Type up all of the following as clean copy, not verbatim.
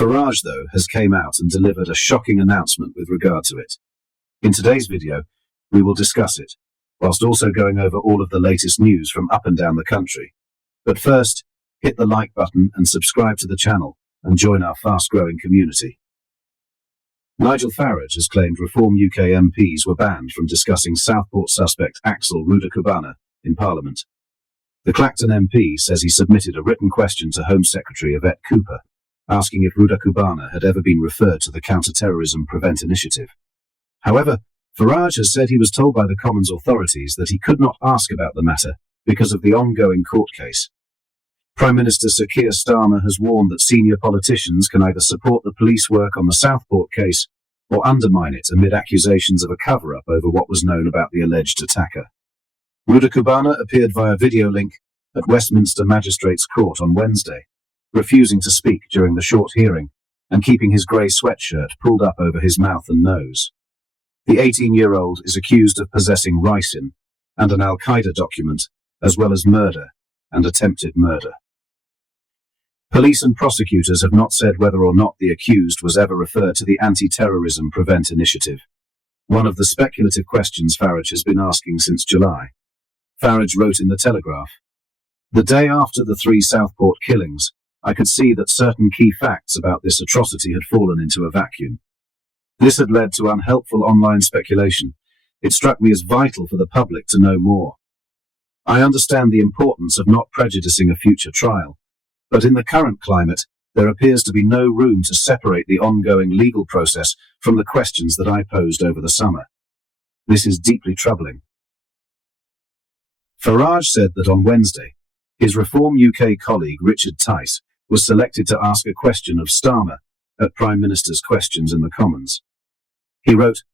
Farage, though, has came out and delivered a shocking announcement with regard to it. In today's video, we will discuss it, whilst also going over all of the latest news from up and down the country. But first, hit the like button and subscribe to the channel and join our fast-growing community. Nigel Farage has claimed Reform UK MPs were banned from discussing Southport suspect Axel Rudakubana in Parliament. The Clacton MP says he submitted a written question to Home Secretary Yvette Cooper, asking if Rudakubana had ever been referred to the Counter-Terrorism Prevent Initiative. However, Farage has said he was told by the Commons authorities that he could not ask about the matter because of the ongoing court case. Prime Minister Sir Keir Starmer has warned that senior politicians can either support the police work on the Southport case or undermine it amid accusations of a cover-up over what was known about the alleged attacker. Rudakubana appeared via video link at Westminster Magistrates Court on Wednesday, refusing to speak during the short hearing and keeping his grey sweatshirt pulled up over his mouth and nose. The 18-year-old is accused of possessing ricin and an Al-Qaeda document, as well as murder and attempted murder. Police and prosecutors have not said whether or not the accused was ever referred to the Anti-Terrorism Prevent Initiative, one of the speculative questions Farage has been asking since July. Farage wrote in The Telegraph, "The day after the 3 Southport killings, I could see that certain key facts about this atrocity had fallen into a vacuum. This had led to unhelpful online speculation. It struck me as vital for the public to know more. I understand the importance of not prejudicing a future trial, but in the current climate, there appears to be no room to separate the ongoing legal process from the questions that I posed over the summer. This is deeply troubling." Farage said that on Wednesday, his Reform UK colleague Richard Tice was selected to ask a question of Starmer at Prime Minister's Questions in the Commons. He wrote,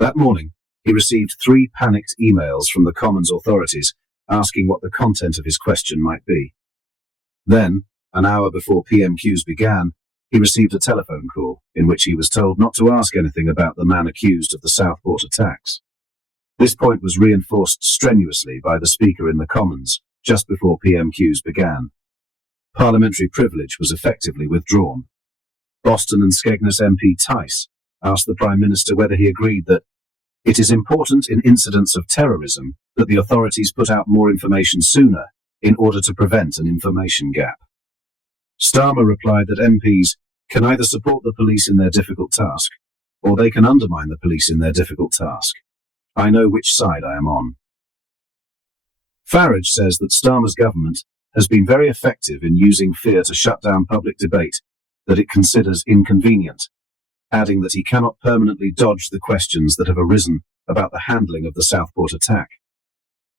"That morning, he received 3 panicked emails from the Commons authorities asking what the content of his question might be. Then, an hour before PMQs began, he received a telephone call in which he was told not to ask anything about the man accused of the Southport attacks. This point was reinforced strenuously by the Speaker in the Commons just before PMQs began. Parliamentary privilege was effectively withdrawn. Boston and Skegness MP Tice asked the Prime Minister whether he agreed that it is important in incidents of terrorism that the authorities put out more information sooner in order to prevent an information gap. Starmer replied that MPs can either support the police in their difficult task, or they can undermine the police in their difficult task. I know which side I am on. Farage says that Starmer's government has been very effective in using fear to shut down public debate that it considers inconvenient, adding that he cannot permanently dodge the questions that have arisen about the handling of the Southport attack.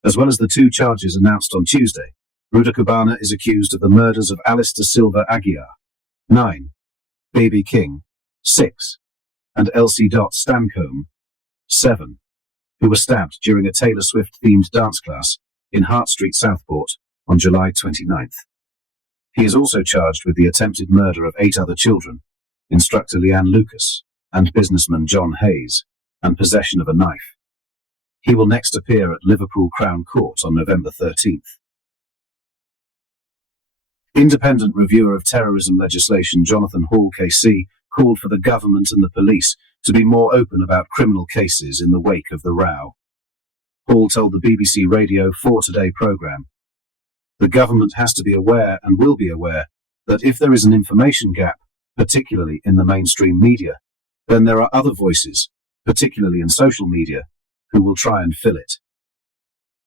As well as the 2 charges announced on Tuesday, Rudakubana is accused of the murders of Alistair Silva Aguiar, 9, Baby King, 6, and Elsie Stancombe, 7, who were stabbed during a Taylor Swift-themed dance class in Hart Street, Southport, on July 29th. He is also charged with the attempted murder of 8 other children, instructor Leanne Lucas and businessman John Hayes, and possession of a knife. He will next appear at Liverpool Crown Court on November 13th. Independent reviewer of terrorism legislation Jonathan Hall KC called for the government and the police to be more open about criminal cases in the wake of the row. Hall told the BBC Radio 4 Today programme, "The government has to be aware and will be aware that if there is an information gap, particularly in the mainstream media, then there are other voices, particularly in social media, who will try and fill it.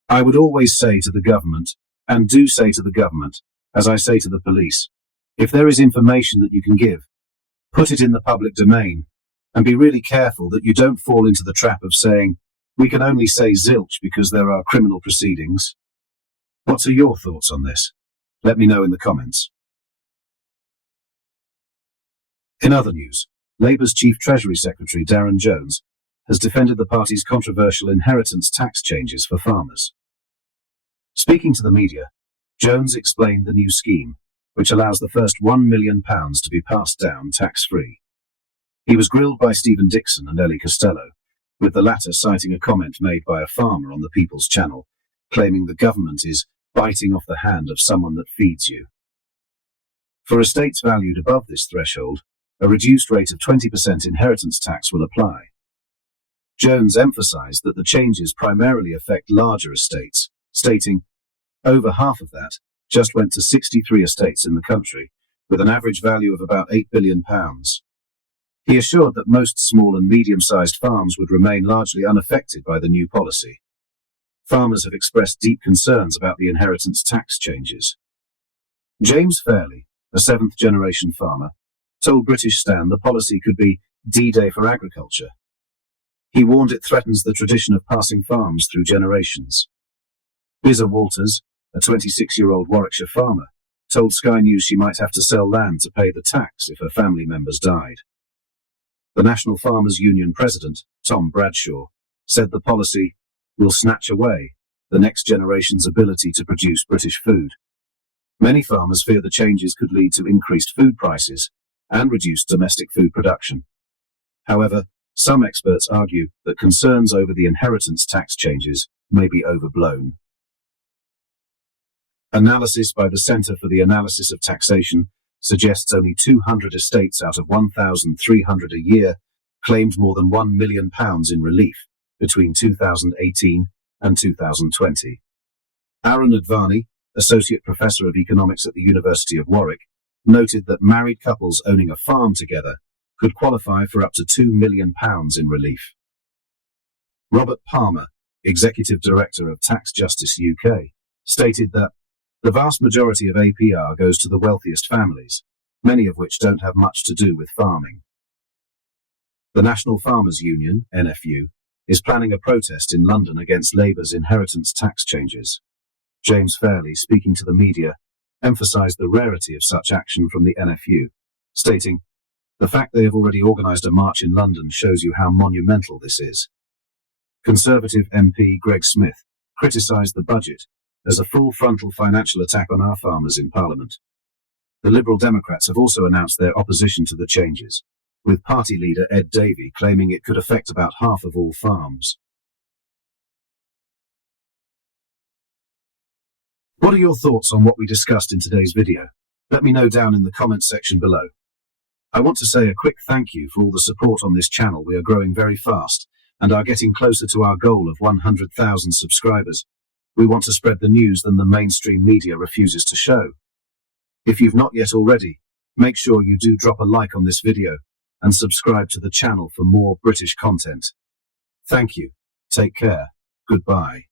I would always say to the government, and do say to the government, as I say to the police, if there is information that you can give, put it in the public domain, and be really careful that you don't fall into the trap of saying, we can only say zilch because there are criminal proceedings." What are your thoughts on this? Let me know in the comments. In other news, Labour's Chief Treasury Secretary Darren Jones has defended the party's controversial inheritance tax changes for farmers. Speaking to the media, Jones explained the new scheme, which allows the first £1 million to be passed down tax-free. He was grilled by Stephen Dixon and Ellie Costello, with the latter citing a comment made by a farmer on the People's Channel, claiming the government is biting off the hand of someone that feeds you. For estates valued above this threshold, a reduced rate of 20% inheritance tax will apply. Jones emphasized that the changes primarily affect larger estates, stating, "Over half of that just went to 63 estates in the country, with an average value of about £8 billion. He assured that most small and medium-sized farms would remain largely unaffected by the new policy. Farmers have expressed deep concerns about the inheritance tax changes. James Fairley, a seventh-generation farmer, told British Stan the policy could be D-Day for agriculture. He warned it threatens the tradition of passing farms through generations. Bizza Walters, a 26-year-old Warwickshire farmer, told Sky News she might have to sell land to pay the tax if her family members died. The National Farmers Union president, Tom Bradshaw, said the policy will snatch away the next generation's ability to produce British food. Many farmers fear the changes could lead to increased food prices and reduced domestic food production. However, some experts argue that concerns over the inheritance tax changes may be overblown. Analysis by the Centre for the Analysis of Taxation suggests only 200 estates out of 1,300 a year claimed more than £1 million in relief between 2018 and 2020. Aaron Advani, Associate Professor of Economics at the University of Warwick, noted that married couples owning a farm together could qualify for up to £2 million in relief. Robert Palmer, Executive Director of Tax Justice UK, stated that the vast majority of APR goes to the wealthiest families, many of which don't have much to do with farming. The National Farmers Union, NFU, is planning a protest in London against Labour's inheritance tax changes. James Fairley, speaking to the media, emphasised the rarity of such action from the NFU, stating, "The fact they have already organised a march in London shows you how monumental this is." Conservative MP Greg Smith criticised the budget as a full-frontal financial attack on our farmers in Parliament. The Liberal Democrats have also announced their opposition to the changes, with party leader Ed Davey claiming it could affect about half of all farms. What are your thoughts on what we discussed in today's video? Let me know down in the comments section below. I want to say a quick thank you for all the support on this channel. We are growing very fast and are getting closer to our goal of 100,000 subscribers. We want to spread the news that the mainstream media refuses to show. If you've not yet already, make sure you do drop a like on this video and subscribe to the channel for more British content. Thank you. Take care. Goodbye.